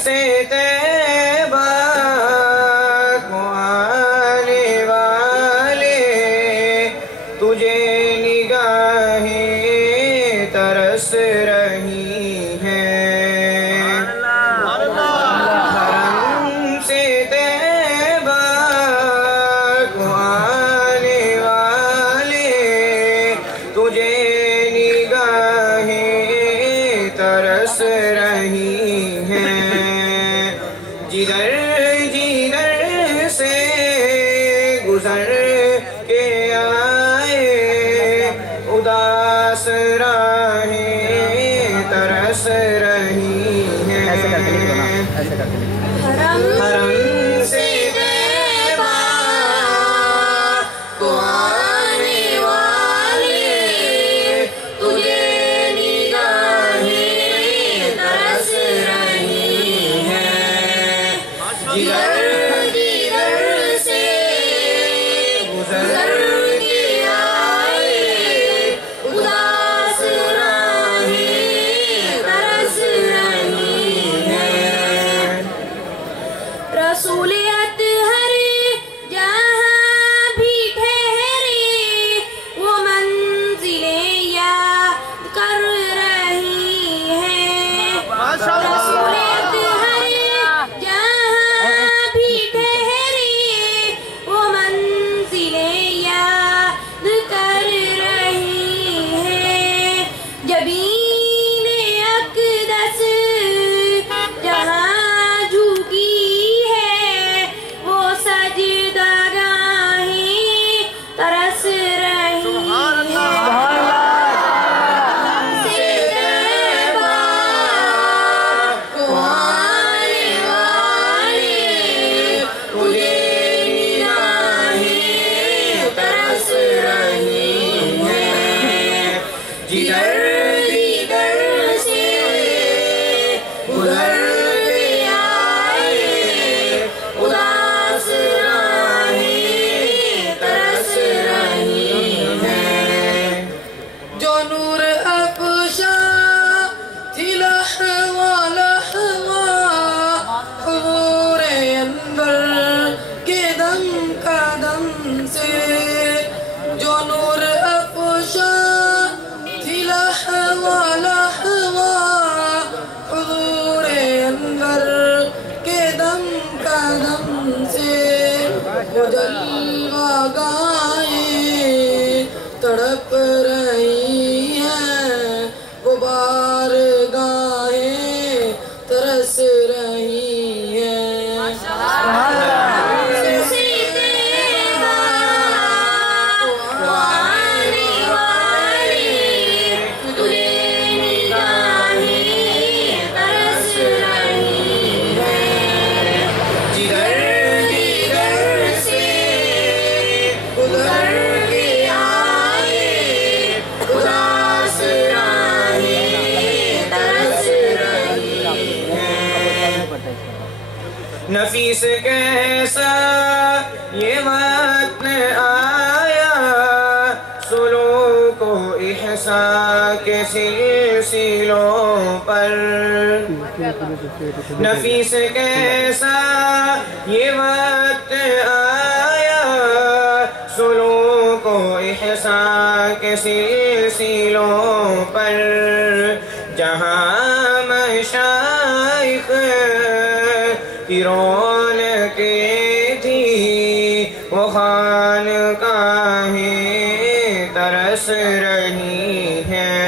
से तैबा को आने वाले तुझे निगाहें तरस रही हैं। हरम से तैबा को आने वाले तुझे निगाहें तरस रही हैं। जिधर जिधर से गुजर के आए उदास राहें तरस रही हैं। हरम से तैबा को आने वाले तुझे निगाहें तरस रही हैं। जिधर जिधर से गुजर के आए उदास राहें तरस रही हैं। रसूलियत हर जहाँ भी ठहरे वो मंजिलें याद कर रही हैं। रसूलियत हर जहाँ भी ठहरे वो मंजिलें याद कर रही हैं। जबीने अक़दस जहाँ झुकी है वो सजदागाहें तरस रही हैं। से तैबा को आने वाले तुझे निगाहें तरस रही हैं। जिधर जिधर से गुजर के आए उदास राहें तरस रही हैं। जो नूर अफ़शा थी लहवा लहवा हुज़ूर अनवर के दम कदम से। जो नूर अफ़शा थी लहवा लहवा हुज़ूर अनवर के दम कदम से। वो जलवा गाएं तड़प रही हैं। वो बारगाहें तरस रही हैं। से तैबा को आने वाले तुझे निगाहें तरस रही हैं। जिधर जिधर से गुजर के आए उदास राहें तरस रही हैं। नफीस कैसा ये वक्त आया सुलूक इहसा के सिलसिलों पर। नफीस कैसा ये वक्त आया सुलूक इहसा के सिलसिलों पर। जहाँ मशाइख की रौनकें थी वो खानकाहें तरस रही हैं।